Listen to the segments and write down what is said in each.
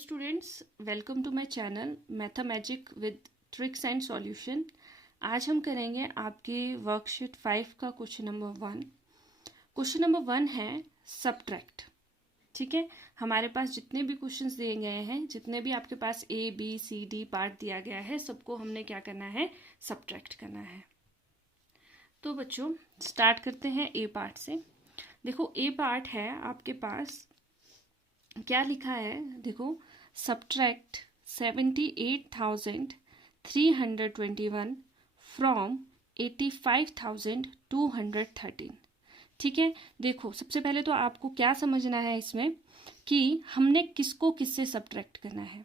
Students, welcome to my channel mathemagic with tricks and solution. आज हम करेंगे आपकी वर्कशीट 5 का क्वेश्चन नंबर 1। क्वेश्चन नंबर 1 है सब्ट्रैक्ट। ठीक है, हमारे पास जितने भी क्वेश्चंस दिए गए हैं, जितने भी आपके पास A B C D part दिया गया है, सबको हमने क्या करना है, सब्ट्रैक्ट करना है। तो बच्चों स्टार्ट करते हैं ए पार्ट से। देखो ए पार्ट है आपके पास, क्या लिखा है, देखो सब्ट्रैक्ट 78,321 फ्रॉम 85,213। ठीक है, देखो सबसे पहले तो आपको क्या समझना है इसमें कि हमने किसको किससे सब्ट्रैक्ट करना है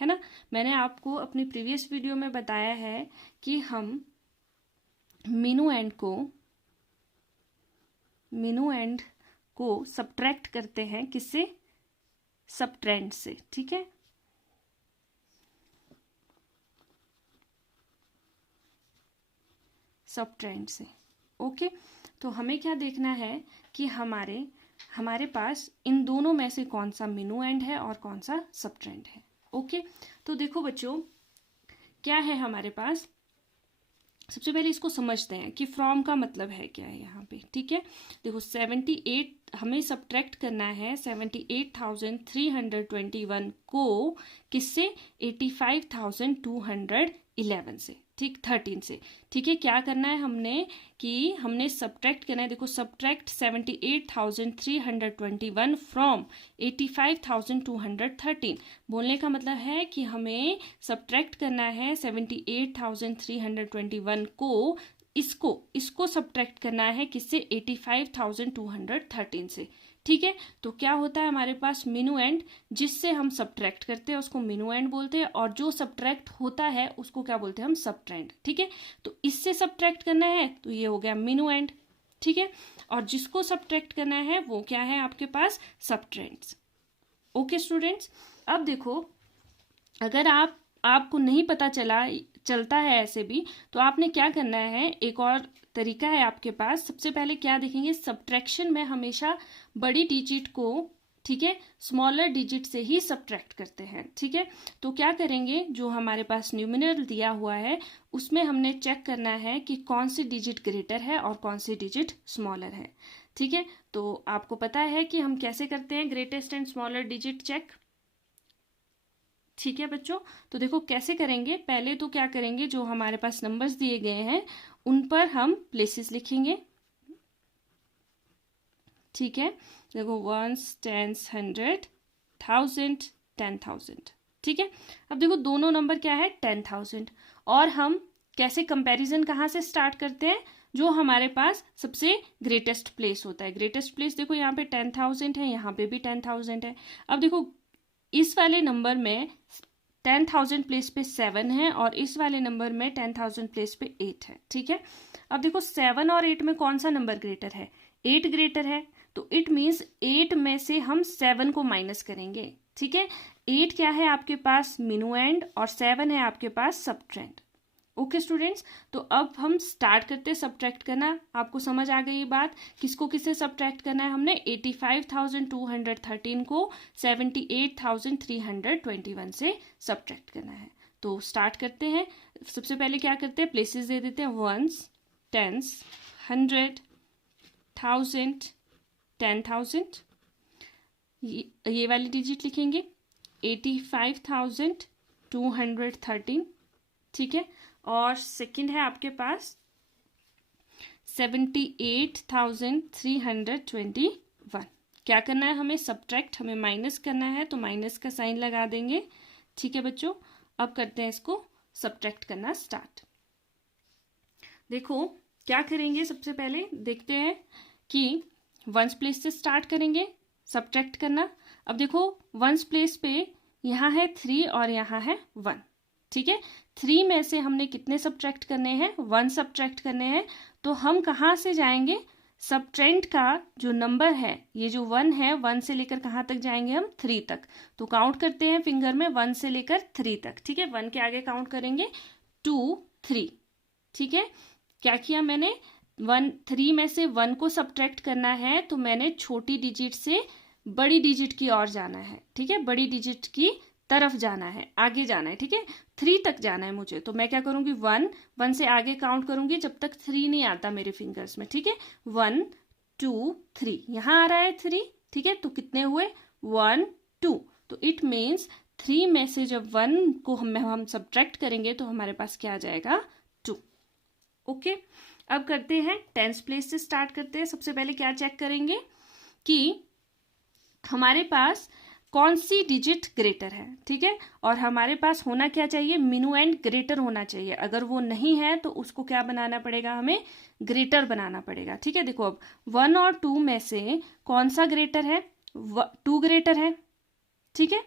ना। मैंने आपको अपनी प्रीवियस वीडियो में बताया है कि हम मीनू एंड को सब्ट्रैक्ट करते हैं किससे, सबट्रेंड से। ठीक है, सबट्रेंड से। ओके, तो हमें क्या देखना है कि हमारे पास इन दोनों में से कौन सा मीनू एंड है और कौन सा सबट्रेंड है। ओके, तो देखो बच्चों क्या है हमारे पास, सबसे पहले इसको समझते हैं कि फ्रॉम का मतलब है क्या है यहाँ पे। ठीक है, देखो 78 हमें सब्ट्रैक्ट करना है 78,321 को किससे, 85,211 से, ठीक 13 से। ठीक है, क्या करना है हमने कि हमने सब्ट्रैक्ट करना है। देखो सब्ट्रैक्ट 78,321 फ्रॉम 85,213, बोलने का मतलब है कि हमें सब्ट्रैक्ट करना है 78,321 को, इसको सब्ट्रैक्ट करना है किससे, 85,213 से। ठीक है, तो क्या होता है हमारे पास मीनू एंड, जिससे हम सब्ट्रैक्ट करते हैं उसको मीनू एंड बोलते हैं, और जो सब्ट्रैक्ट होता है उसको क्या बोलते हैं हम, सबट्रेंड। ठीक है, तो इससे सब्ट्रैक्ट करना है तो ये हो गया मीनू एंड। ठीक है, और जिसको सब्ट्रैक्ट करना है वो क्या है आपके पास, सबट्रेंड्स। ओके स्टूडेंट्स, अब देखो अगर आपको नहीं पता चलता है ऐसे भी, तो आपने क्या करना है, एक और तरीका है आपके पास। सबसे पहले क्या देखेंगे, सब्ट्रैक्शन में हमेशा बड़ी डिजिट को, ठीक है, स्मॉलर डिजिट से ही सब्ट्रैक्ट करते हैं। ठीक है, तो क्या करेंगे, जो हमारे पास न्यूमिनल दिया हुआ है उसमें हमने चेक करना है कि कौन सी डिजिट ग्रेटर है और कौन सी डिजिट स्मॉलर है। ठीक है, तो आपको पता है कि हम कैसे करते हैं greatest and smaller digit check. ठीक है बच्चों, तो देखो कैसे करेंगे, पहले तो क्या करेंगे, जो हमारे पास नंबर्स दिए गए हैं उन पर हम प्लेसेस लिखेंगे। ठीक है, देखो 1s 10s 100 1000 10,000। ठीक है, अब देखो दोनों नंबर क्या है, 10,000, और हम कैसे कंपैरिजन कहाँ से स्टार्ट करते हैं, जो हमारे पास सबसे ग्रेटेस्ट प्लेस होता है। ग्रेटेस्ट प्लेस देखो यहाँ पे 10,000 है, यहाँ पे भी 10,000 है। अब देखो इस वाले नंबर में 10,000 प्लेस पे 7 है और इस वाले नंबर में 10,000 प्लेस पे 8 है। ठीक है, अब देखो 7 और 8 में कौन सा नंबर ग्रेटर है, 8 ग्रेटर है, तो इट मीन्स 8 में से हम 7 को माइनस करेंगे। ठीक है, 8 क्या है आपके पास, मीनू एंड, और 7 है आपके पास सबट्रेंड। ओके स्टूडेंट्स, तो अब हम स्टार्ट करते हैं सब्ट्रैक्ट करना। आपको समझ आ गई बात, किसको किससे सब्ट्रैक्ट करना है, हमने 85,213 को 78,321 से सब्ट्रैक्ट करना है। तो स्टार्ट करते हैं। सबसे पहले क्या करते हैं, प्लेसेस दे देते हैं, 1s 10s 100 1000 10,000, ये वाली डिजिट लिखेंगे 85,213। ठीक है, और सेकंड है आपके पास 78,321। क्या करना है हमें, सब्ट्रैक्ट, हमें माइनस करना है, तो माइनस का साइन लगा देंगे। ठीक है बच्चों, अब करते हैं इसको सब्ट्रैक्ट करना स्टार्ट। देखो क्या करेंगे, सबसे पहले देखते हैं कि वंस प्लेस से स्टार्ट करेंगे सब्ट्रैक्ट करना। अब देखो वंस प्लेस पे यहाँ है 3 और यहाँ है 1। ठीक है, 3 में से हमने कितने सब्ट्रैक्ट करने हैं, 1 सब्ट्रैक्ट करने हैं। तो हम कहाँ से जाएंगे, सबट्रेंड का जो नंबर है, ये जो 1 है, 1 से लेकर कहाँ तक जाएंगे हम, 3 तक। तो काउंट करते हैं फिंगर में 1 से लेकर 3 तक। ठीक है, 1 के आगे काउंट करेंगे 2 3। ठीक है, क्या किया मैंने, 3 में से 1 को सब्ट्रैक्ट करना है, तो मैंने छोटी डिजिट से बड़ी डिजिट की ओर जाना है। ठीक है, बड़ी डिजिट की तरफ जाना है, आगे जाना है, ठीक है, 3 तक जाना है मुझे, तो मैं क्या करूंगी 1 से आगे काउंट करूंगी जब तक 3 नहीं आता मेरे फिंगर्स में, ठीक है, 1 2 3, यहाँ आ रहा है 3, ठीक है, तो कितने हुए 1 2, तो इट मीन्स 3 में से जब 1 को हम सब्ट्रैक्ट करेंगे तो हमारे पास क्या आ जाएगा 2। ओके, अब करते हैं 10th प्लेस से स्टार्ट करते हैं। सबसे पहले क्या चेक करेंगे कि हमारे पास कौन सी डिजिट ग्रेटर है, ठीक है, और हमारे पास होना क्या चाहिए, मिनुएंड ग्रेटर होना चाहिए। अगर वो नहीं है तो उसको क्या बनाना पड़ेगा, हमें ग्रेटर बनाना पड़ेगा, ठीक है। देखो अब 1 और 2 में से कौन सा ग्रेटर है, 2 ग्रेटर है, ठीक है,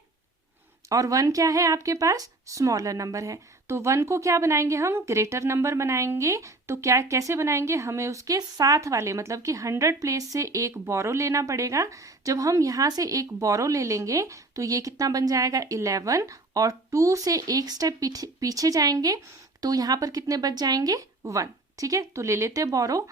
और 1 क्या है आपके पास, स्मॉलर नंबर है, तो 1 को क्या बनाएंगे हम, ग्रेटर नंबर बनाएंगे। तो क्या कैसे बनाएंगे, हमें उसके साथ वाले मतलब कि 100 प्लेस से एक बोरो लेना पड़ेगा। जब हम यहाँ से एक बोरो ले लेंगे तो ये कितना बन जाएगा 11, और 2 से एक स्टेप पीछे जाएंगे तो यहाँ पर कितने बच जाएंगे 1, ठीक है। तो ले लेते हैं बोरो,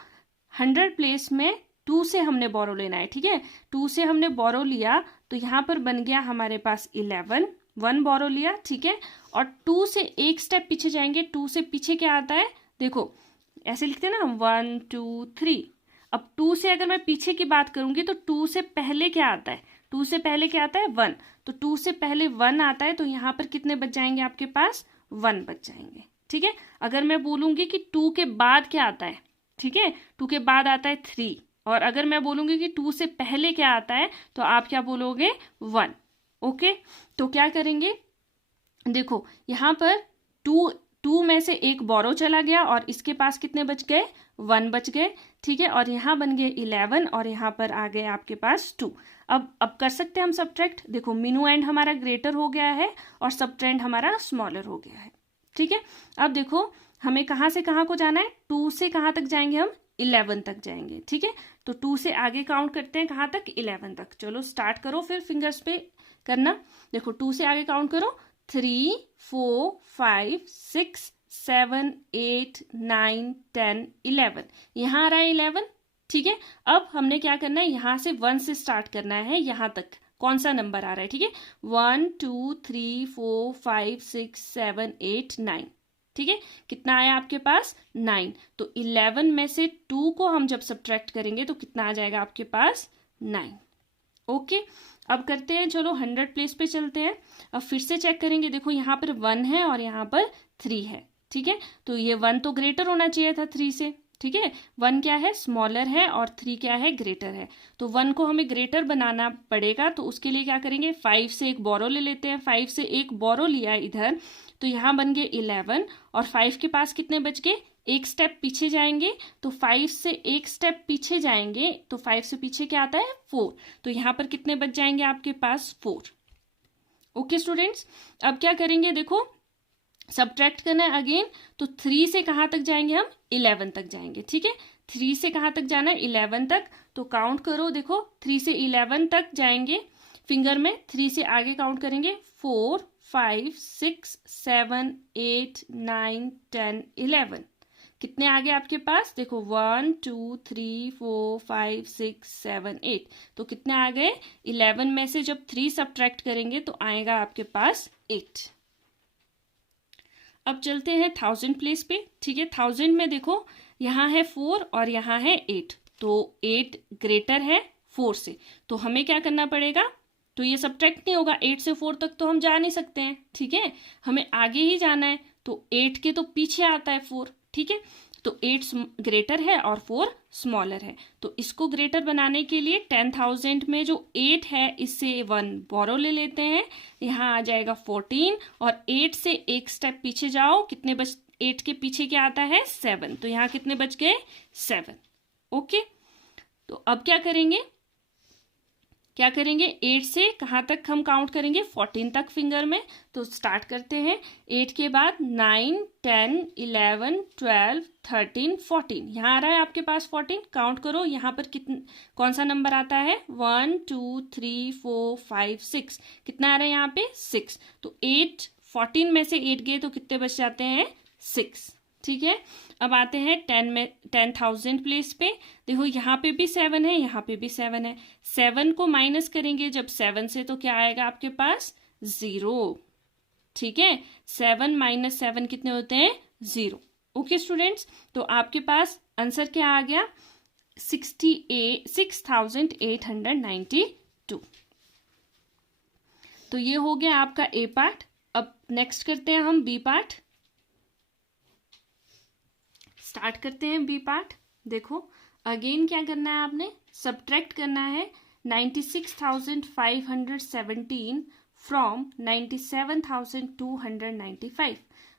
100 प्लेस में 2 से हमने बोरो लेना है, ठीक है, 2 से हमने बोरो लिया तो यहाँ पर बन गया हमारे पास 11, 1 बोरो लिया, ठीक है, और 2 से एक स्टेप पीछे जाएंगे, 2 से पीछे क्या आता है, देखो ऐसे लिखते हैं ना हम 1 2 3। अब 2 से अगर मैं पीछे की बात करूंगी तो 2 से पहले क्या आता है, 2 से पहले क्या आता है 1, तो 2 से पहले 1 आता है, तो यहाँ पर कितने बच जाएंगे आपके पास 1 बच जाएंगे, ठीक है। अगर मैं बोलूंगी कि 2 के बाद क्या आता है, ठीक है, 2 के बाद आता है 3, और अगर मैं बोलूंगी कि 2 से पहले क्या आता है तो आप क्या बोलोगे 1। ओके, तो क्या करेंगे, देखो यहाँ पर 2 में से एक बोरो चला गया और इसके पास कितने बच गए 1 बच गए, ठीक है, और यहाँ बन गए 11 और यहाँ पर आ गए आपके पास 2। अब कर सकते हैं हम सब्ट्रैक्ट, देखो मिनू एंड हमारा ग्रेटर हो गया है और सबट्रेंड हमारा स्मॉलर हो गया है, ठीक है। अब देखो हमें कहाँ से कहाँ को जाना है, 2 से कहाँ तक जाएंगे हम 11 तक जाएंगे, ठीक है, तो 2 से आगे काउंट करते हैं कहाँ तक 11 तक। चलो स्टार्ट करो फिर फिंगर्स पे करना, देखो 2 से आगे काउंट करो 3 4 5 6 7 8 9 10 11, यहाँ आ रहा है 11, ठीक है। अब हमने क्या करना है, यहाँ से 1 से स्टार्ट करना है, यहाँ तक कौन सा नंबर आ रहा है, ठीक है, 1 2 3 4 5 6 7 8 9, ठीक है, कितना आया आपके पास 9, तो 11 में से 2 को हम जब सब्ट्रैक्ट करेंगे तो कितना आ जाएगा आपके पास 9। ओके, अब करते हैं, चलो 100 प्लेस पे चलते हैं। अब फिर से चेक करेंगे, देखो यहाँ पर 1 है और यहाँ पर 3 है, ठीक है, तो ये 1 तो ग्रेटर होना चाहिए था 3 से, ठीक है, 1 क्या है स्मॉलर है और 3 क्या है ग्रेटर है, तो 1 को हमें ग्रेटर बनाना पड़ेगा। तो उसके लिए क्या करेंगे, 5 से एक बोरो ले लेते हैं, 5 से एक बोरो लिया इधर तो यहाँ बन गए 11 और 5 के पास कितने बच गए, एक स्टेप पीछे जाएंगे, तो 5 से एक स्टेप पीछे जाएंगे तो 5 से पीछे क्या आता है 4, तो यहाँ पर कितने बच जाएंगे आपके पास 4। ओके स्टूडेंट्स, अब क्या करेंगे, देखो सब्ट्रैक्ट करना है अगेन, तो 3 से कहाँ तक जाएंगे हम 11 तक जाएंगे, ठीक है, 3 से कहाँ तक जाना है 11 तक, तो काउंट करो, देखो 3 से 11 तक जाएंगे फिंगर में, 3 से आगे काउंट करेंगे 4 5 6 7 8 9 10 11, कितने आगे आपके पास, देखो 1 2 3 4 5 6 7 8, तो कितने आ गए 11 में से जब 3 सब्ट्रैक्ट करेंगे तो आएगा आपके पास 8। अब चलते हैं 1000 प्लेस पे, ठीक है, 1000 में देखो यहाँ है 4 और यहाँ है 8, तो 8 ग्रेटर है 4 से, तो हमें क्या करना पड़ेगा, तो ये सब्ट्रैक्ट नहीं होगा, 8 से 4 तक तो हम जा नहीं सकते हैं, ठीक है, हमें आगे ही जाना है, तो 8 के तो पीछे आता है 4, ठीक है, तो 8 ग्रेटर है और 4 स्मॉलर है, तो इसको ग्रेटर बनाने के लिए 10,000 में जो 8 है इससे 1 बोरो ले लेते हैं, यहाँ आ जाएगा 14 और 8 से एक स्टेप पीछे जाओ, कितने बच, 8 के पीछे क्या आता है 7, तो यहाँ कितने बच गए 7। ओके, तो अब क्या करेंगे, 8 से कहाँ तक हम काउंट करेंगे 14 तक फिंगर में, तो स्टार्ट करते हैं, 8 के बाद 9 10 11 12 13 14, यहाँ आ रहा है आपके पास 14, काउंट करो यहाँ पर कितना कौन सा नंबर आता है 1 2 3 4 5 6, कितना आ रहा है यहाँ पे 6, तो 8 14 में से 8 गए तो कितने बच जाते हैं 6, ठीक है। अब आते हैं 10,000 प्लेस पे, देखो यहाँ पे भी 7 है, यहाँ पे भी 7 है, 7 को माइनस करेंगे जब 7 से तो क्या आएगा आपके पास 0। ठीक है, 7 माइनस 7 कितने होते हैं? 0। ओके स्टूडेंट्स, तो आपके पास आंसर क्या आ गया? 6892। तो ये हो गया आपका ए पार्ट। अब नेक्स्ट करते हैं हम बी पार्ट। स्टार्ट करते हैं बी पार्ट। देखो अगेन क्या करना है, आपने सब्ट्रैक्ट करना है 96,517 फ्रॉम 97,295।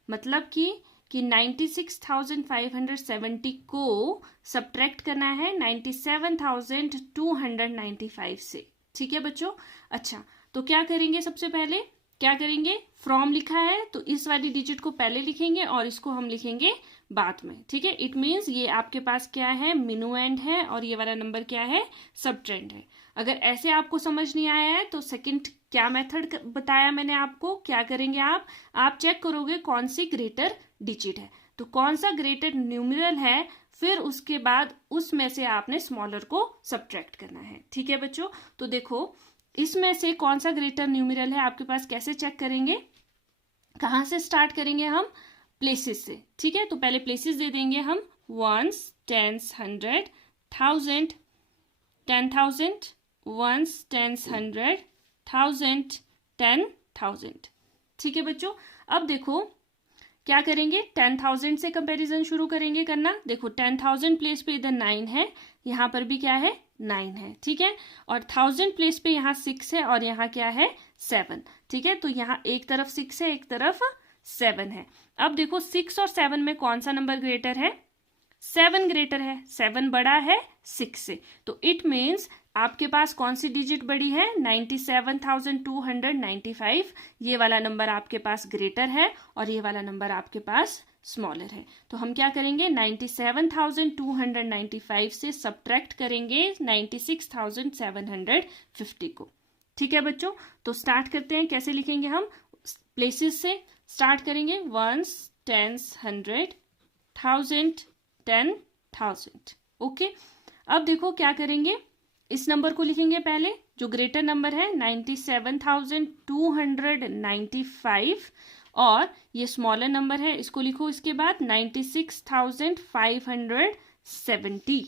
मतलब कि 96,570 को सब्ट्रैक्ट करना है 97,295 से। ठीक है बच्चों, अच्छा तो क्या करेंगे, सबसे पहले क्या करेंगे, फ्रॉम लिखा है तो इस वाली डिजिट को पहले लिखेंगे और इसको हम लिखेंगे बाद में। ठीक है, इट मीन्स ये आपके पास क्या है, मिनुएंड है और ये वाला नंबर क्या है, सबट्रेंड है। अगर ऐसे आपको समझ नहीं आया है तो सेकंड क्या मेथड बताया मैंने आपको, क्या करेंगे आप चेक करोगे कौन सी ग्रेटर डिजिट है, तो कौन सा ग्रेटर न्यूमरल है, फिर उसके बाद उसमें से आपने स्मॉलर को सब्ट्रैक्ट करना है। ठीक है बच्चों, तो देखो इसमें से कौन सा ग्रेटर न्यूमरल है आपके पास, कैसे चेक करेंगे, कहाँ से स्टार्ट करेंगे हम, प्लेसेस से। ठीक है, तो पहले प्लेसेस दे देंगे हम, वंस, टेंस, 100, 1000, 10,000, वंस, टेंस, 100, 1000, 10,000। ठीक है बच्चों, अब देखो क्या करेंगे, 10,000 से कंपैरिजन शुरू करेंगे करना। देखो 10,000 प्लेस पे इधर 9 है, यहाँ पर भी क्या है, 9 है। ठीक है, और 1000 प्लेस पे यहाँ 6 है और यहाँ क्या है, 7। ठीक है, तो यहाँ एक तरफ 6 है, एक तरफ 7 है। अब देखो 6 और 7 में कौन सा नंबर ग्रेटर है, 7 ग्रेटर है, 7 बड़ा है 6 से, तो इट मीन्स आपके पास कौन सी डिजिट बड़ी है, 97,295। ये वाला नंबर आपके पास ग्रेटर है और ये वाला नंबर आपके पास स्मॉलर है। तो हम क्या करेंगे, 97,295 से सब्ट्रैक्ट करेंगे 96,750 को। ठीक है बच्चों, तो स्टार्ट करते हैं, कैसे लिखेंगे हम, प्लेसेस से स्टार्ट करेंगे, वंस, टेंस, 100, 1000, 10,000। ओके, अब देखो क्या करेंगे, इस नंबर को लिखेंगे पहले, जो ग्रेटर नंबर है 97,295, और ये स्मॉलर नंबर है इसको लिखो इसके बाद 96,570।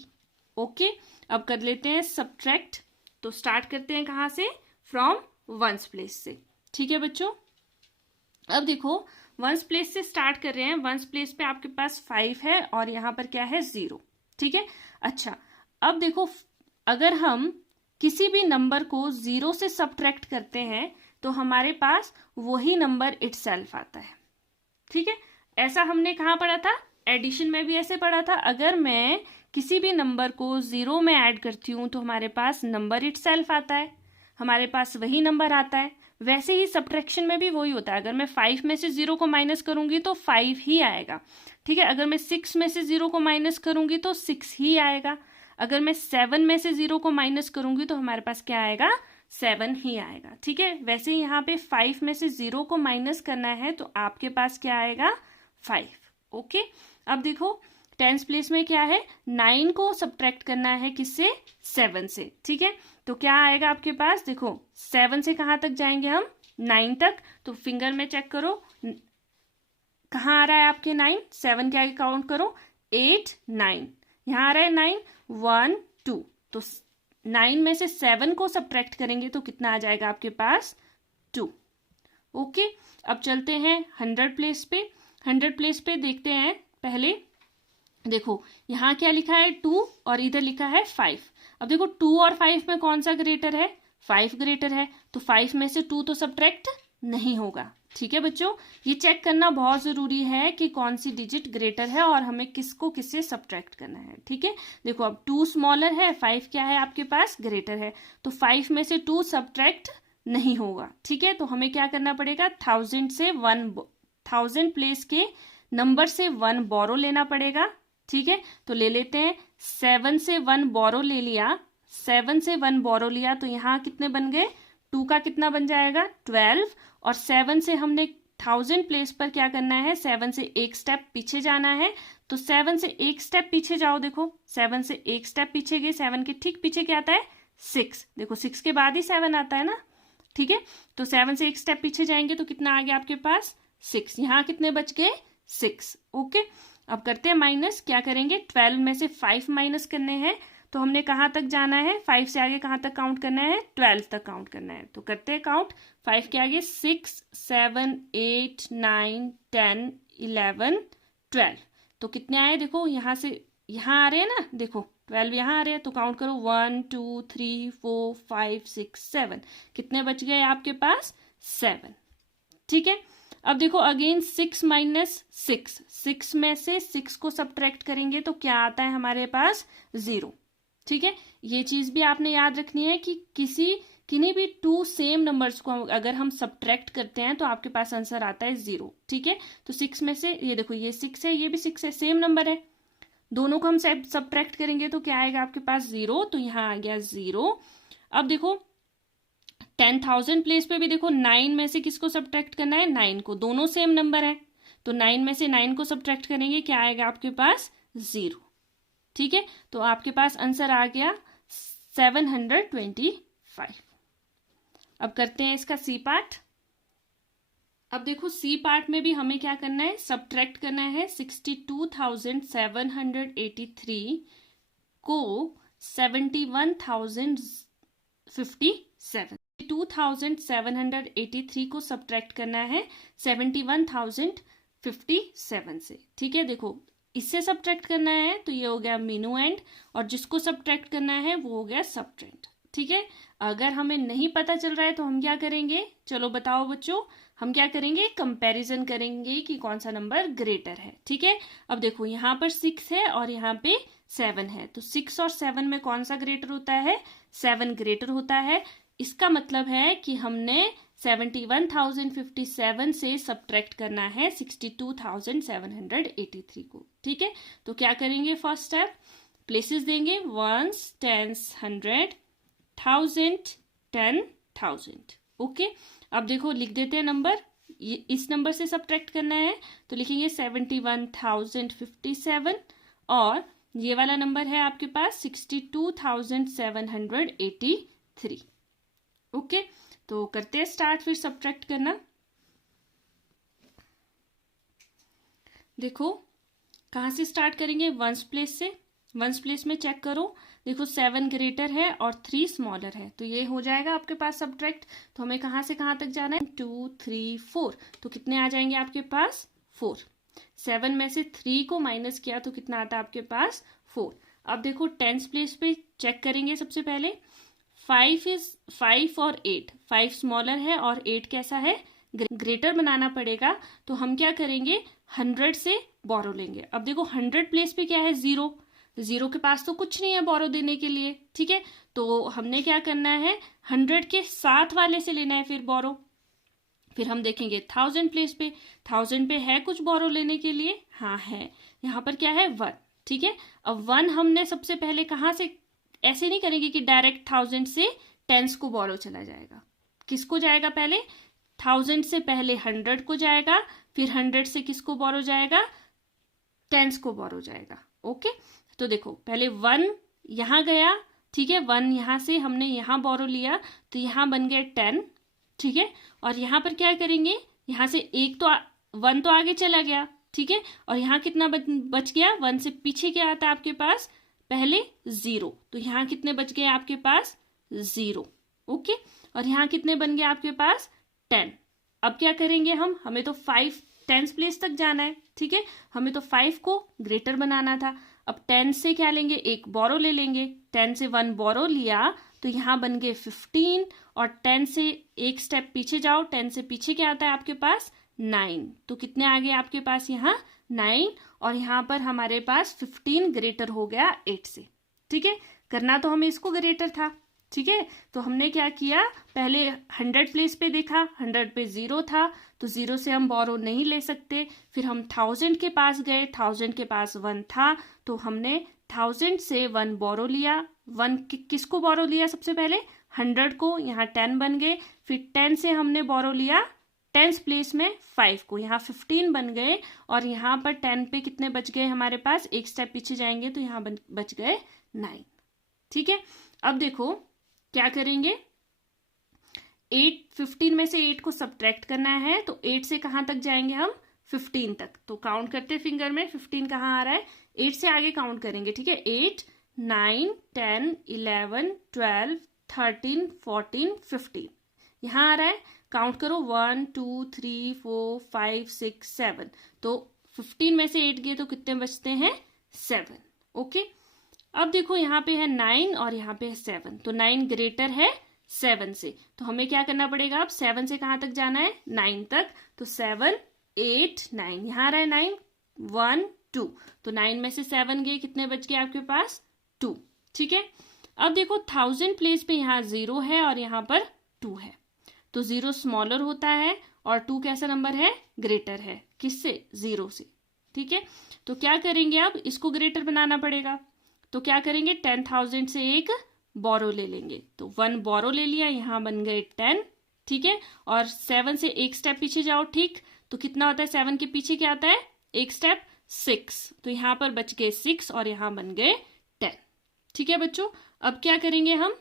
ओके, अब कर लेते हैं सब्ट्रैक्ट। तो स्टार्ट करते हैं कहाँ से, फ्रॉम वंस प्लेस से। ठीक है बच्चों, अब देखो वंस प्लेस से स्टार्ट कर रहे हैं। वंस प्लेस पे आपके पास 5 है और यहाँ पर क्या है, 0। ठीक है, अच्छा अब देखो अगर हम किसी भी नंबर को 0 से सब्ट्रैक्ट करते हैं तो हमारे पास वही नंबर इटसेल्फ आता है। ठीक है, ऐसा हमने कहाँ पढ़ा था, एडिशन में भी ऐसे पढ़ा था। अगर मैं किसी भी नंबर को 0 में ऐड करती हूँ तो हमारे पास नंबर इटसेल्फ आता है, हमारे पास वही नंबर आता है। वैसे ही सब्ट्रैक्शन में भी वही होता है, अगर मैं 5 में से 0 को माइनस करूंगी तो 5 ही आएगा। ठीक है, अगर मैं 6 में से 0 को माइनस करूंगी तो 6 ही आएगा। अगर मैं 7 में से 0 को माइनस करूंगी तो हमारे पास क्या आएगा, 7 ही आएगा। ठीक है, वैसे यहाँ पे 5 में से 0 को माइनस करना है तो आपके पास क्या आएगा, 5। ओके, अब देखो टेंस प्लेस में क्या है, 9 को सब्ट्रैक्ट करना है किससे, 7 से। ठीक है, तो क्या आएगा आपके पास, देखो 7 से कहाँ तक जाएंगे हम, 9 तक। तो फिंगर में चेक करो कहाँ आ रहा है आपके 9, 7 के आगे काउंट करो, 8, 9, यहाँ आ रहा है 9, 1, 2। तो 9 में से 7 को सब्ट्रैक्ट करेंगे तो कितना आ जाएगा आपके पास, 2। ओके, अब चलते हैं 100 प्लेस पे। 100 प्लेस पे देखते हैं पहले, देखो यहाँ क्या लिखा है, 2 और इधर लिखा है 5। अब देखो 2 और 5 में कौन सा ग्रेटर है, 5 ग्रेटर है, तो 5 में से 2 तो सब्ट्रैक्ट नहीं होगा। ठीक है बच्चों, ये चेक करना बहुत जरूरी है कि कौन सी डिजिट ग्रेटर है और हमें किसको किससे सब्ट्रैक्ट करना है। ठीक है, देखो अब 2 स्मॉलर है, 5 क्या है आपके पास, ग्रेटर है, तो 5 में से 2 सब्ट्रैक्ट नहीं होगा। ठीक है, तो हमें क्या करना पड़ेगा, 1000 प्लेस के नंबर से 1 बोरो लेना पड़ेगा। ठीक है, तो ले लेते हैं, 7 से 1 बोरो ले लिया, 7 से 1 बोरो लिया तो यहाँ कितने बन गए, 2 का कितना बन जाएगा, 12, और 7 से हमने 1000 प्लेस पर क्या करना है, 7 से एक स्टेप पीछे जाना है। तो 7 से एक स्टेप पीछे जाओ, देखो 7 से एक स्टेप पीछे गए, 7 के ठीक पीछे क्या आता है, 6। देखो 6 के बाद ही 7 आता है ना। ठीक है, तो 7 से एक स्टेप पीछे जाएंगे तो कितना आ गया आपके पास 6। यहाँ कितने बच गए 6। ओके, अब करते हैं माइनस। क्या करेंगे, 12 में से 5 माइनस करने हैं, तो हमने कहाँ तक जाना है, 5 से आगे कहाँ तक काउंट करना है, 12 तक काउंट करना है। तो करते हैं काउंट, 5 के आगे 6 7 8 9 10 11 12। तो कितने आए, देखो यहाँ से यहाँ आ रहे हैं ना, देखो 12 यहाँ आ रहे हैं, तो काउंट करो 1 2 3 4 5 6 7। कितने बच गए आपके पास 7। ठीक है, अब देखो अगेन 6 माइनस 6, 6 में से 6 को सब्ट्रैक्ट करेंगे तो क्या आता है हमारे पास 0। ठीक है, ये चीज भी आपने याद रखनी है कि किन्हीं भी 2 सेम नंबर्स को अगर हम सब्ट्रैक्ट करते हैं तो आपके पास आंसर आता है 0। ठीक है, तो 6 में से ये देखो ये 6 है, ये भी 6 है, सेम नंबर है, दोनों को हम सब्ट्रैक्ट करेंगे तो क्या आएगा आपके पास 0। तो यहाँ आ गया 0। अब देखो 10,000 प्लेस पे भी देखो 9 में से किसको सब्ट्रैक्ट करना है, 9 को, दोनों सेम नंबर है, तो 9 में से 9 को सब्ट्रैक्ट करेंगे, क्या आएगा आपके पास 0। ठीक है, तो आपके पास आंसर आ गया 725। अब करते हैं इसका सी पार्ट। अब देखो सी पार्ट में भी हमें क्या करना है, सब्ट्रैक्ट करना है 62,783 को 71,057। 2,783 को सब्ट्रैक्ट करना है 71,057 से। ठीक है, देखो इससे सब्ट्रैक्ट करना है तो ये हो गया मिनुएंड, और जिसको सब्ट्रैक्ट करना है वो हो गया सबट्रेंड। ठीक है, अगर हमें नहीं पता चल रहा है तो हम क्या करेंगे, चलो बताओ बच्चों, हम क्या करेंगे, कंपैरिजन करेंगे कि कौन सा नंबर ग्रेटर है। ठीक है, अब देखो यहाँ पर 6 है और यहाँ पे 7 है, तो 6 और 7 में कौन सा ग्रेटर होता है, 7 ग्रेटर होता है। इसका मतलब है कि हमने 71,057 से सब्ट्रैक्ट करना है 62,783 को। ठीक है, तो क्या करेंगे, फर्स्ट स्टेप प्लेसेस देंगे, 1s 10s 100 1000 10,000। ओके, अब देखो लिख देते हैं नंबर, इस नंबर से सब्ट्रैक्ट करना है तो लिखेंगे 71,057 और ये वाला नंबर है आपके पास 62,783। ओके, तो करते हैं स्टार्ट फिर सब्ट्रैक्ट करना। देखो कहाँ से स्टार्ट करेंगे, वंस प्लेस से। वंस प्लेस में चेक करो, देखो 7 ग्रेटर है और 3 स्मॉलर है, तो ये हो जाएगा आपके पास सब्ट्रैक्ट। तो हमें कहाँ से कहाँ तक जाना है, 2 3 4, तो कितने आ जाएंगे आपके पास 4। 7 में से 3 को माइनस किया तो कितना आता है आपके पास 4। अब देखो 10th प्लेस पे चेक करेंगे, सबसे पहले 5 और 8, 5 स्मॉलर है और 8 कैसा है, ग्रेटर बनाना पड़ेगा, तो हम क्या करेंगे 100 से बोरो लेंगे। अब देखो 100 प्लेस पे क्या है, 0, 0 के पास तो कुछ नहीं है बोरो देने के लिए। ठीक है, तो हमने क्या करना है 100 के साथ वाले से लेना है फिर बोरो। फिर हम देखेंगे 1000 प्लेस पे, 1000 पे है कुछ बोरो लेने के लिए, हाँ है, यहाँ पर क्या है 1। ठीक है, अब 1 हमने सबसे पहले कहाँ से, ऐसे नहीं करेंगे कि डायरेक्ट 1000 से 10s को बोरो चला जाएगा, किसको जाएगा, पहले 1000 से पहले 100 को जाएगा, फिर 100 से किसको बोरो जाएगा, 10s को बोरो जाएगा। ओके, तो देखो पहले 1 यहाँ गया, ठीक है, 1 यहाँ से हमने यहाँ बोरो लिया तो यहाँ बन गया 10। ठीक है, और यहाँ पर क्या करेंगे, यहाँ से एक तो 1 तो आगे चला गया, ठीक है, और यहाँ कितना बच गया, 1 से पीछे क्या आता है आपके पास, पहले 0, तो यहाँ कितने बच गए आपके पास 0। ओके, और यहाँ कितने बन गए आपके पास 10। अब क्या करेंगे हम, हमें तो 5 10th प्लेस तक जाना है। ठीक है, हमें तो 5 को ग्रेटर बनाना था। अब 10 से क्या लेंगे, एक बोरो ले लेंगे, 10 से 1 बोरो लिया तो यहाँ बन गए 15, और 10 से एक स्टेप पीछे जाओ, 10 से पीछे क्या आता है आपके पास 9, तो कितने आ गए आपके पास यहाँ 9, और यहाँ पर हमारे पास 15 ग्रेटर हो गया 8 से। ठीक है, करना तो हमें इसको ग्रेटर था। ठीक है, तो हमने क्या किया, पहले 100 प्लेस पे देखा, 100 पे 0 था तो 0 से हम बोरो नहीं ले सकते, फिर हम 1000 के पास गए, 1000 के पास 1 था तो हमने 1000 से 1 बोरो लिया। 1 किसको बोरो लिया, सबसे पहले 100 को, यहाँ 10 बन गए, फिर 10 से हमने बोरो लिया 10th प्लेस में 5 को, यहाँ 15 बन गए, और यहाँ पर 10 पे कितने बच गए हमारे पास, एक स्टेप पीछे जाएंगे तो यहाँ बच गए 9। ठीक है, अब देखो क्या करेंगे, 15 में से 8 को सब्ट्रैक्ट करना है, तो 8 से कहाँ तक जाएंगे हम, 15 तक। तो काउंट करते फिंगर में, 15 कहाँ आ रहा है, 8 से आगे काउंट करेंगे, ठीक है। 8, 9, 10, 11, 12, 13, 14, 15 यहाँ आ रहा है। काउंट करो, 1, 2, 3, 4, 5, 6, 7। तो 15 में से 8 गए तो कितने बचते हैं, 7। ओके, अब देखो यहाँ पे है 9 और यहाँ पे है 7, तो 9 ग्रेटर है 7 से, तो हमें क्या करना पड़ेगा, अब 7 से कहाँ तक जाना है, 9 तक। तो 7, 8, 9 यहाँ आ रहा है 9, 1, 2, तो 9 में से 7 गए, कितने बच गए आपके पास, 2। ठीक है, अब देखो 1000 प्लेस पे यहाँ 0 है और यहाँ पर 2 है, तो 0 स्मॉलर होता है और 2 कैसा नंबर है, ग्रेटर है, किससे, 0 से। ठीक है, तो क्या करेंगे, अब इसको ग्रेटर बनाना पड़ेगा, तो क्या करेंगे, 10,000 से एक बोरो ले लेंगे, तो 1 बोरो ले लिया, यहाँ बन गए 10। ठीक है, और 7 से एक स्टेप पीछे जाओ, ठीक, तो कितना होता है, 7 के पीछे क्या आता है, एक स्टेप, 6, तो यहाँ पर बच गए 6 और यहाँ बन गए 10। ठीक है बच्चों, अब क्या करेंगे हम,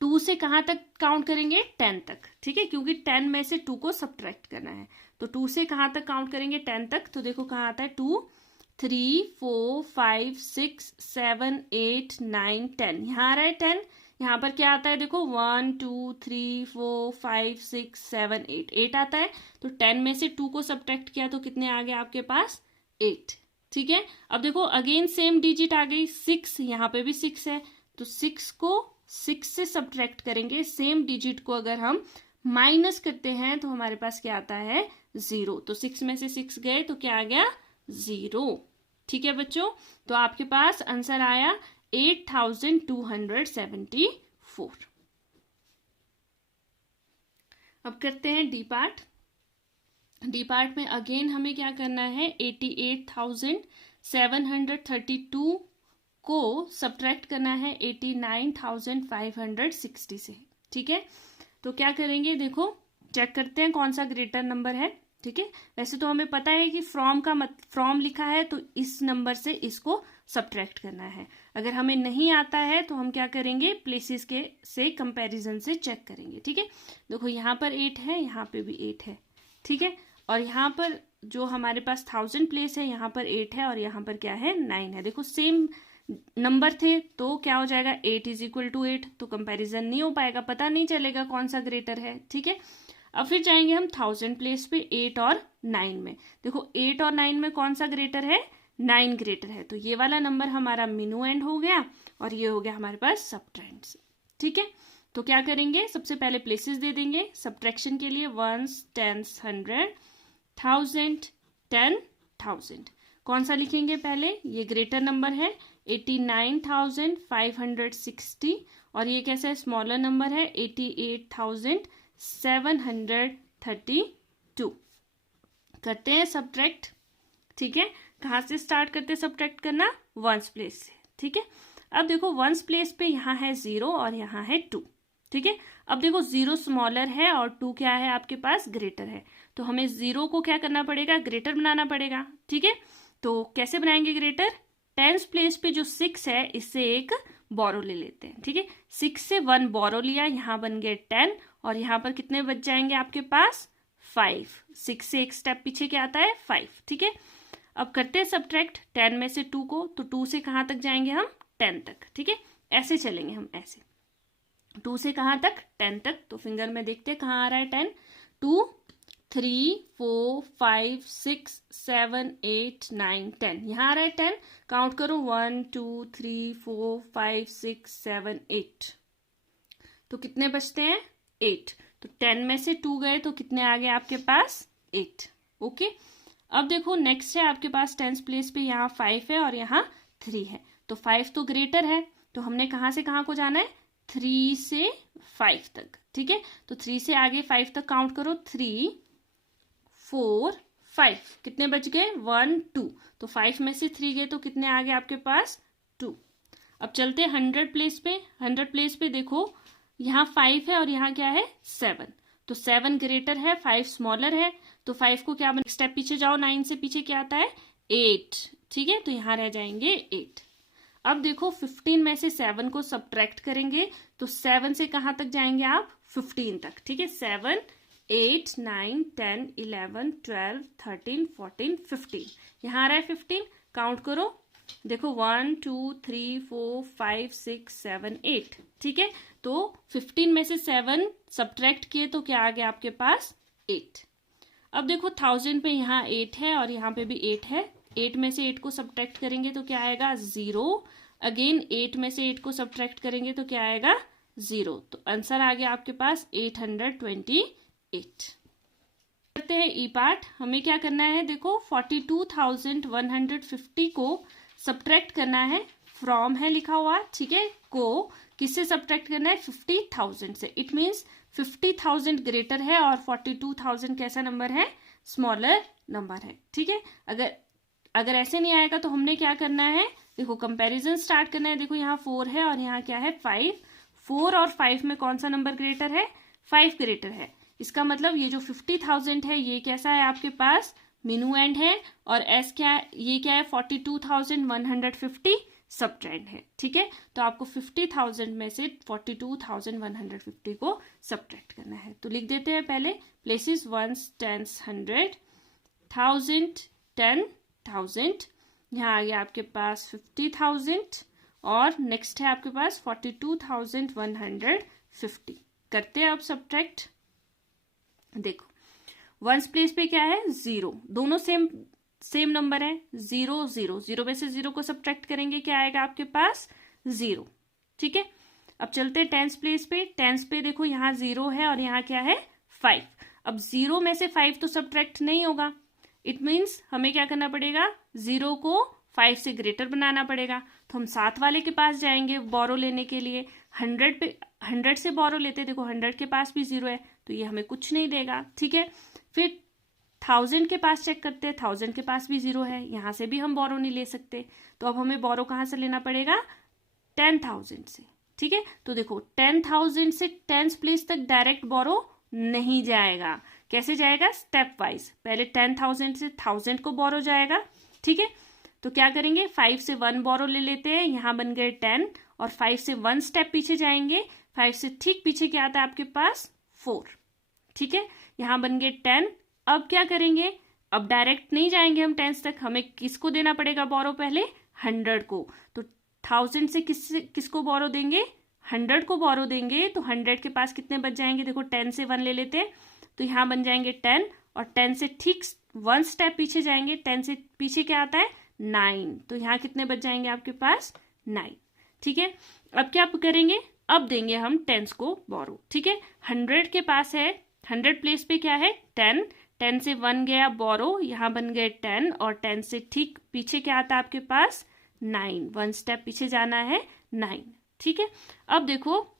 2 से कहाँ तक काउंट करेंगे, 10 तक। ठीक है, क्योंकि 10 में से 2 को सब्ट्रैक्ट करना है, तो 2 से कहाँ तक काउंट करेंगे, 10 तक। तो देखो कहाँ आता है, 2, 3, 4, 5, 6, 7, 8, 9, 10 यहाँ आ रहा है 10। यहाँ पर क्या आता है, देखो 1, 2, 3, 4, 5, 6, 7, 8 आता है। तो 10 में से 2 को सब्ट्रैक्ट किया तो कितने आ गए आपके पास, 8। ठीक है, अब देखो अगेन सेम डिजिट आ गई, 6, यहाँ पे भी 6 है, तो 6 को 6 से सब्ट्रैक्ट करेंगे, सेम डिजिट को अगर हम माइनस करते हैं तो हमारे पास क्या आता है, 0। तो 6 में से 6 गए तो क्या आ गया, 0। ठीक है बच्चों, तो आपके पास आंसर आया 8274। अब करते हैं डी पार्ट। डी पार्ट में अगेन हमें क्या करना है, 88,732 को सब्ट्रैक्ट करना है 89,560 से। ठीक है, तो क्या करेंगे, देखो चेक करते हैं कौन सा ग्रेटर नंबर है। ठीक है, वैसे तो हमें पता है कि फ्रॉम लिखा है तो इस नंबर से इसको सब्ट्रैक्ट करना है। अगर हमें नहीं आता है तो हम क्या करेंगे, प्लेसेस के से कंपैरिजन से चेक करेंगे। ठीक है, देखो यहाँ पर 8 है, यहाँ पे भी 8 है। ठीक है, और यहाँ पर जो हमारे पास 1000 प्लेस है, यहाँ पर 8 है और यहाँ पर क्या है, 9 है। देखो सेम नंबर थे तो क्या हो जाएगा, 8 = 8, तो कंपैरिजन नहीं हो पाएगा, पता नहीं चलेगा कौन सा ग्रेटर है। ठीक है, अब फिर जाएंगे हम 1000 प्लेस पे 8 और 9 में। देखो 8 और 9 में कौन सा ग्रेटर है, 9 ग्रेटर है, तो ये वाला नंबर हमारा मिनू एंड हो गया और ये हो गया हमारे पास सबट्रेंड। ठीक है, तो क्या करेंगे, सबसे पहले प्लेसेस दे देंगे सब्ट्रैक्शन के लिए, 1s, 10s, 100, 1000, 10,000। कौन सा लिखेंगे पहले, ये ग्रेटर नंबर है 89,560 और ये कैसा है, स्मॉलर नंबर है 88,732। करते हैं सब्ट्रैक्ट। ठीक है, कहाँ से स्टार्ट करते हैं सब्ट्रैक्ट करना, 1s प्लेस से। ठीक है, अब देखो 1s प्लेस पे यहाँ है 0 और यहाँ है 2। ठीक है, अब देखो 0 स्मॉलर है और 2 क्या है आपके पास, ग्रेटर है, तो हमें 0 को क्या करना पड़ेगा, ग्रेटर बनाना पड़ेगा। ठीक है, तो कैसे बनाएंगे ग्रेटर, 10s प्लेस पे जो 6 है इससे एक बोरो ले लेते हैं। ठीक है, 6 से 1 बोरो लिया, यहाँ बन गए 10 और यहाँ पर कितने बच जाएंगे आपके पास, 5। 6 से एक स्टेप पीछे क्या आता है, 5। ठीक है, अब करते हैं सब्ट्रैक्ट 10 में से 2 को, तो 2 से कहाँ तक जाएंगे हम, 10 तक। ठीक है, ऐसे चलेंगे हम, ऐसे 2 से कहाँ तक, 10 तक। तो फिंगर में देखते हैं कहाँ आ रहा है 10, 2, 3, 4, 5, 6, 7, 8, 9, 10 यहाँ आ रहा है 10। काउंट करो, 1, 2, 3, 4, 5, 6, 7, 8, तो कितने बचते हैं, 8। तो 10 में से 2 गए तो कितने आ गए आपके पास, 8। ओके, अब देखो नेक्स्ट है आपके पास 10s प्लेस पे यहाँ 5 है और यहाँ 3 है, तो 5 तो ग्रेटर है, तो हमने कहाँ से कहाँ को जाना है, 3 से 5 तक। ठीक है, तो 3 से आगे 5 तक काउंट करो, 3, 4, 5, कितने बच गए, 1, 2, तो 5 में से 3 गए तो कितने आ गए आपके पास, 2। अब चलते हैं 100 प्लेस पे। 100 प्लेस पे देखो यहाँ 5 है और यहाँ क्या है, 7, तो 7 ग्रेटर है, 5 स्मॉलर है, तो 5 को क्या, स्टेप पीछे जाओ, 9 से पीछे क्या आता है, 8। ठीक है, तो यहाँ रह जाएंगे 8। अब देखो 15 में से 7 को सब्ट्रैक्ट करेंगे तो 7 से कहाँ तक जाएंगे आप, 15 तक, ठीक है। 7, 8, 9, 10, 11, 12, 13, 14, 15, यहाँ आ रहा है 15, काउंट करो, देखो 1, 2, 3, 4, 5, 6, 7, 8, ठीक है। तो 15 में से 7 सब्ट्रैक्ट किए तो क्या आ गया आपके पास 8। अब देखो 1000 पे यहाँ 8 है और यहाँ पे भी 8 है, 8 में से 8 को सब्ट्रैक्ट करेंगे तो क्या आएगा 0, अगेन 8 में से 8 को सब्ट्रैक्ट करेंगे तो क्या आएगा 0, तो आंसर आ गया आपके पास 828। करते हैं ई पार्ट। हमें क्या करना है, देखो 42,150 को सब्ट्रैक्ट करना है, फ्रॉम है लिखा हुआ, ठीक है, को किससे सब्ट्रैक्ट करना है 50,000 से। इट मीन्स 50,000 ग्रेटर है और 42,000 कैसा नंबर है, स्मॉलर नंबर है, ठीक है। अगर ऐसे नहीं आएगा तो हमने क्या करना है, देखो कंपैरिजन स्टार्ट करना है। देखो यहाँ 4 है और यहाँ क्या है 5, 4 और 5 में कौन सा नंबर ग्रेटर है, 5 ग्रेटर है। इसका मतलब ये जो 50,000 है ये कैसा है आपके पास मिनुएंड है, और एस क्या है, ये क्या है 42,150 सबट्रैंड है, ठीक है। तो आपको 50,000 में से 42,150 को सब्ट्रैक्ट करना है। तो लिख देते हैं पहले प्लेसेस, वंस, टेंस, 100, 1000, 10,000, यहाँ आ गया आपके पास 50,000 और नेक्स्ट है आपके पास 42,150। करते हैं अब सब्ट्रैक्ट। देखो वंस प्लेस पे क्या है 0, दोनों सेम नंबर है, 0, 0, 0 में से 0 को सब्ट्रैक्ट करेंगे क्या आएगा आपके पास 0, ठीक है। अब चलते हैं टेंस प्लेस पे। टेंस पे देखो यहाँ 0 है और यहाँ क्या है 5। अब 0 में से 5 तो सब्ट्रैक्ट नहीं होगा, इट मीन्स हमें क्या करना पड़ेगा, 0 को 5 से ग्रेटर बनाना पड़ेगा। तो हम साथ वाले के पास जाएंगे बोरो लेने के लिए, 100 से बोरो लेते, देखो 100 के पास भी 0 है तो ये हमें कुछ नहीं देगा, ठीक है। फिर 1000 के पास चेक करते हैं, 1000 के पास भी 0 है, यहाँ से भी हम बोरो नहीं ले सकते, तो अब हमें बोरो कहाँ से लेना पड़ेगा 10,000 से, ठीक है। तो देखो 10,000 से टेंस प्लेस तक डायरेक्ट बोरो नहीं जाएगा, कैसे जाएगा, स्टेप वाइज। पहले 10,000 से 1000 को बोरो जाएगा, ठीक है। तो क्या करेंगे, 5 से 1 बोरो ले लेते हैं, यहाँ बन गए 10, और 5 से 1 स्टेप पीछे जाएंगे, 5 से ठीक पीछे क्या आता है आपके पास 4, ठीक है। यहाँ बन गए 10। अब क्या करेंगे, अब डायरेक्ट नहीं जाएंगे हम 10 तक, हमें किसको देना पड़ेगा बोरो, पहले 100 को। तो 1000 से किसको बोरो देंगे, 100 को बोरो देंगे, तो 100 के पास कितने बच जाएंगे, देखो 10 से 1 ले लेते हैं, तो यहाँ बन जाएंगे 10, और 10 से ठीक 1 स्टेप पीछे जाएंगे, 10 से पीछे क्या आता है 9, तो यहाँ कितने बच जाएंगे आपके पास 9, ठीक है। अब क्या करेंगे, अब देंगे हम 10 को बोरो, ठीक है। 100 के पास है, 100 प्लेस पे क्या है 10, 10 से 1 गया बोरो, यहाँ बन गए 10, और 10 से ठीक पीछे क्या आता है आपके पास 9, 1 स्टेप पीछे जाना है 9, ठीक है। अब देखो,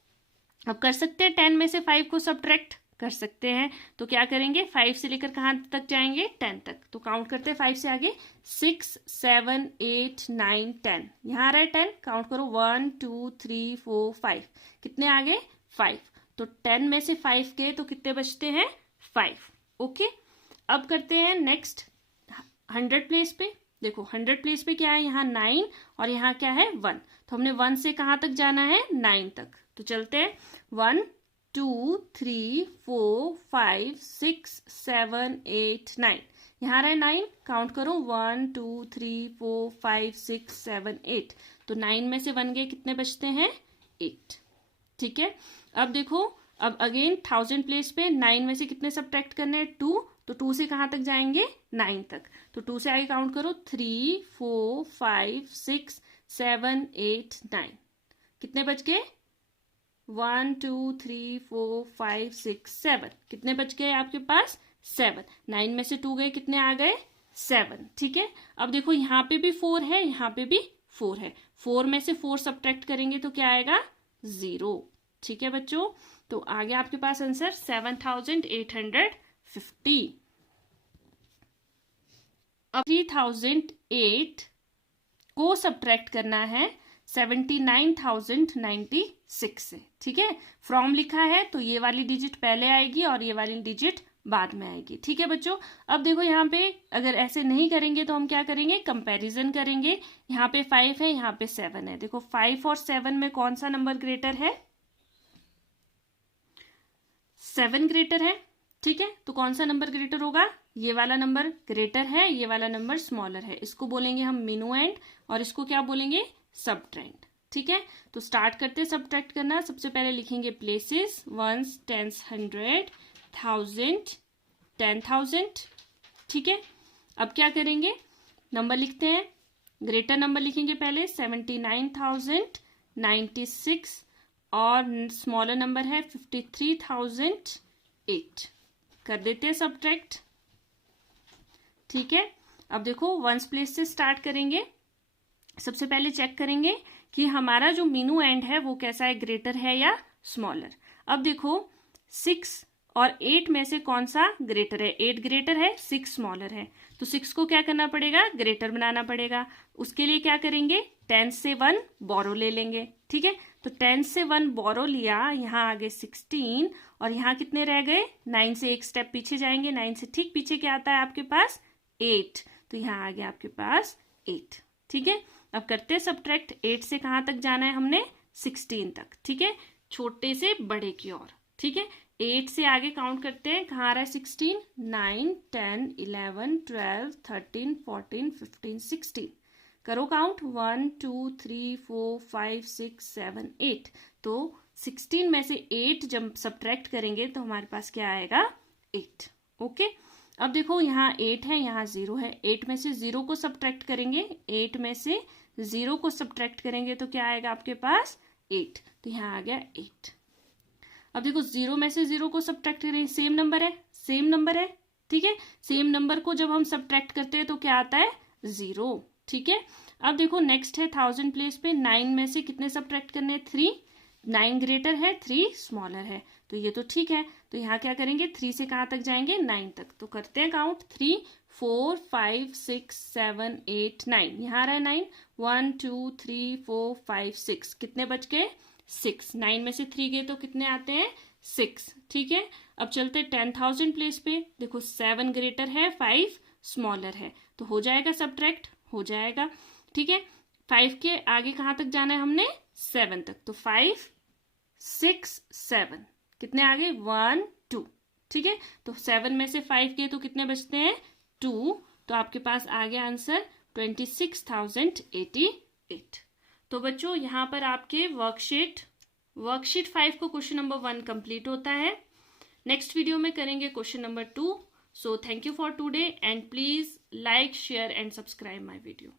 अब कर सकते हैं 10 में से 5 को सब्ट्रैक्ट कर सकते हैं, तो क्या करेंगे 5 से लेकर कहाँ तक जाएंगे 10 तक, तो काउंट करते हैं 5 से आगे, 6, 7, 8, 9, 10, यहाँ आ रहा है 10, काउंट करो 1, 2, 3, 4, 5, कितने आगे 5, तो 10 में से 5 गए तो कितने बचते हैं 5, ओके। अब करते हैं नेक्स्ट 100 प्लेस पे। देखो 100 प्लेस पे क्या है, यहाँ 9 और यहाँ क्या है 1, तो हमने 1 से कहाँ तक जाना है 9 तक, तो चलते हैं 1, 2, 3, 4, 5, 6, 7, 8, 9, यहाँ आ रहा है 9, काउंट करो 1, 2, 3, 4, 5, 6, 7, 8, तो 9 में से 1 गए, कितने बचते हैं 8, ठीक है। अब देखो, अब अगेन 1000 प्लेस पे 9 में से कितने सब्ट्रैक्ट करने हैं 2, तो 2 से कहाँ तक जाएंगे 9 तक, तो 2 से आगे काउंट करो 3, 4, 5, 6, 7, 8, 9, कितने बच गए 1, 2, 3, 4, 5, 6, 7, कितने बच गए आपके पास 7, 9 में से 2 गए, कितने आ गए 7, ठीक है। अब देखो यहाँ पे भी 4 है, यहाँ पे भी 4 है, 4 में से 4 सब्ट्रैक्ट करेंगे तो क्या आएगा 0, ठीक है बच्चों। तो आ गया आपके पास आंसर 7,850। अब 3008 को सब्ट्रैक्ट करना है 79,096 से, ठीक है। फ्रॉम लिखा है तो ये वाली डिजिट पहले आएगी और ये वाली डिजिट बाद में आएगी, ठीक है बच्चों। अब देखो यहाँ पे अगर ऐसे नहीं करेंगे तो हम क्या करेंगे, कंपैरिजन करेंगे। यहाँ पे 5 है, यहाँ पे 7 है, देखो 5 और 7 में कौन सा नंबर ग्रेटर है, 7 ग्रेटर है, ठीक है, तो कौन सा नंबर ग्रेटर होगा, ये वाला नंबर ग्रेटर है, ये वाला नंबर स्मॉलर है, इसको बोलेंगे हम मिनुएंड और इसको क्या बोलेंगे, सबट्रेंड, ठीक है। तो स्टार्ट करते हैं सब्ट्रैक्ट करना। सबसे पहले लिखेंगे प्लेसेस, वंस, टेंस, 100, 1000, 10,000, ठीक है। अब क्या करेंगे, नंबर लिखते हैं, ग्रेटर नंबर लिखेंगे पहले 79,096 और स्मॉलर नंबर है 53,008, कर देते हैं सब्ट्रैक्ट, ठीक है। अब देखो वंस प्लेस से स्टार्ट करेंगे। सबसे पहले चेक करेंगे कि हमारा जो मीनू एंड है वो कैसा है, ग्रेटर है या स्मॉलर। अब देखो 6 और 8 में से कौन सा ग्रेटर है, 8 ग्रेटर है, 6 स्मॉलर है, तो 6 को क्या करना पड़ेगा, ग्रेटर बनाना पड़ेगा। उसके लिए क्या करेंगे, 10 से 1 बोरो ले लेंगे, ठीक है। तो 10 से 1 बोरो लिया, यहाँ आगे 16 और यहाँ कितने रह गए, 9 से एक स्टेप पीछे जाएंगे, 9 से ठीक पीछे क्या आता है आपके पास, 8, तो यहाँ आ गया आपके पास 8, ठीक है। अब करते हैं सब्ट्रैक्ट, 8 से कहाँ तक जाना है हमने, 16 तक, ठीक है, छोटे से बड़े की ओर, ठीक है। 8 से आगे काउंट करते हैं, कहाँ आ रहा है 16, 9, 10, 11, 12, 13, 14, 15, 16, करो काउंट, 1, 2, 3, 4, 5, 6, 7, 8, तो 16 में से 8 जब सब्ट्रैक्ट करेंगे तो हमारे पास क्या आएगा, 8, ओके। अब देखो यहाँ 8 है, यहाँ 0 है, 8 में से 0 को सब्ट्रैक्ट करेंगे, 8 में से 0 को सब्ट्रैक्ट करेंगे तो क्या आएगा आपके पास, 8, तो यहाँ आ गया 8। अब देखो 0 में से 0 को सब्ट्रैक्ट करेंगे, सेम नंबर है, सेम नंबर है, ठीक है। सेम नंबर को जब हम सब्ट्रैक्ट करते हैं तो क्या आता है, 0, ठीक है। अब देखो नेक्स्ट है 1000 प्लेस पे, 9 में से कितने सब्ट्रैक्ट करने हैं, 3, 9 ग्रेटर है, 3 स्मॉलर है, तो ये तो ठीक है। तो यहाँ क्या करेंगे, 3 से कहाँ तक जाएंगे, 9 तक, तो करते हैं काउंट, 3, 4, 5, 6, 7, 8, 9, यहाँ आ रहा है 9, 1, 2, 3, 4, 5, 6, कितने बच गए, 6, 9 में से 3 गए तो कितने आते हैं, 6, ठीक है। अब चलते 10,000 प्लेस पे, देखो 7 ग्रेटर है, 5 स्मॉलर है, तो हो जाएगा सब्ट्रैक्ट, हो जाएगा, ठीक है। 5 के आगे कहाँ तक जाना है हमने, 7 तक, तो 5, 6, 7, कितने आगे, 1, 2, ठीक है। तो 7 में से 5 गए तो कितने बचते हैं, 2, तो आपके पास आ गया आंसर 26,088। तो बच्चों यहाँ पर आपके वर्कशीट 5 को क्वेश्चन नंबर 1 कंप्लीट होता है। नेक्स्ट वीडियो में करेंगे question number 2। So thank you for today and please like, share and subscribe my video.